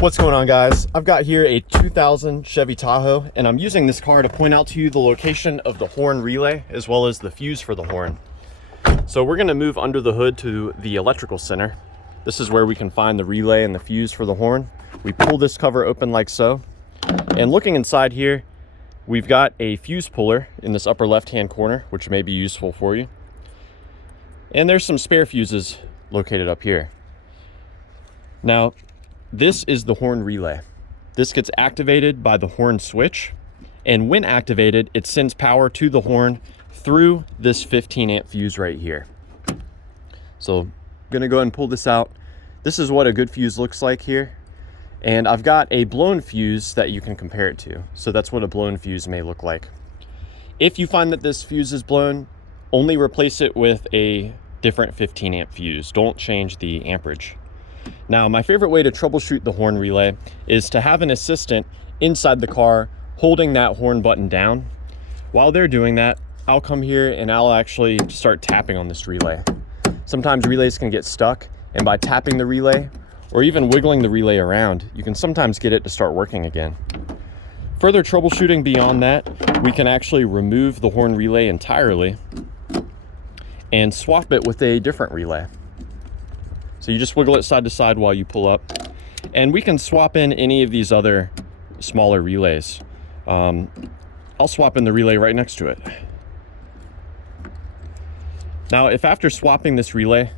What's going on, guys? I've got here a 2000 Chevy Tahoe, and I'm using this car to point out to you the location of the horn relay as well as the fuse for the horn. So we're going to move under the hood to the electrical center. This is where we can find the relay and the fuse for the horn. We pull this cover open like so, and looking inside here, we've got a fuse puller in this upper left-hand corner, which may be useful for you. And there's some spare fuses located up here. Now, this is the horn relay. This gets activated by the horn switch, and when activated, it sends power to the horn through this 15 amp fuse right here. So I'm gonna go ahead and pull this out. This is what a good fuse looks like here. And I've got a blown fuse that you can compare it to. So that's what a blown fuse may look like. If you find that this fuse is blown, only replace it with a different 15 amp fuse. Don't change the amperage. Now, my favorite way to troubleshoot the horn relay is to have an assistant inside the car holding that horn button down. While they're doing that, I'll come here and I'll actually start tapping on this relay. Sometimes relays can get stuck, and by tapping the relay or even wiggling the relay around, you can sometimes get it to start working again. Further troubleshooting beyond that, we can actually remove the horn relay entirely and swap it with a different relay. So you just wiggle it side to side while you pull up, and we can swap in any of these other smaller relays. I'll swap in the relay right next to it. Now, if after swapping this relay,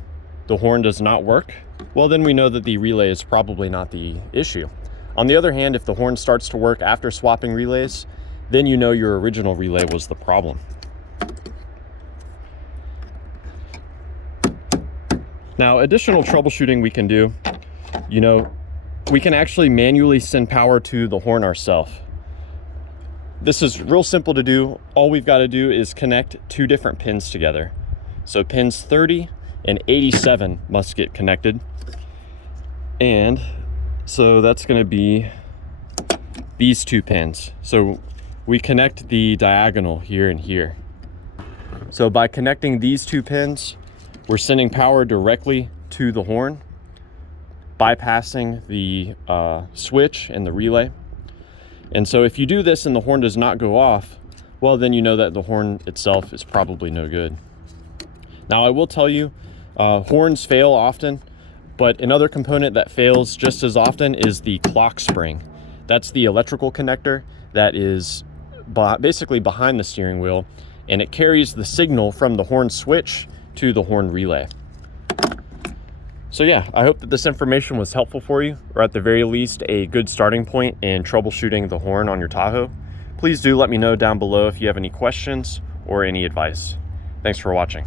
the horn does not work, well, then we know that the relay is probably not the issue. On the other hand, if the horn starts to work after swapping relays, then you know your original relay was the problem. Now, additional troubleshooting we can do, we can actually manually send power to the horn ourselves. This is real simple to do. All we've got to do is connect two different pins together. So pins 30 and 87 must get connected. And so that's going to be these two pins. So we connect the diagonal here and here. So by connecting these two pins, we're sending power directly to the horn, bypassing the switch and the relay. And so if you do this and the horn does not go off, well, then you know that the horn itself is probably no good. Now, I will tell you, horns fail often, but another component that fails just as often is the clock spring. That's the electrical connector that is basically behind the steering wheel, and it carries the signal from the horn switch to the horn relay. So yeah, I hope that this information was helpful for you, or at the very least a good starting point in troubleshooting the horn on your Tahoe. Please do let me know down below if you have any questions or any advice. Thanks for watching.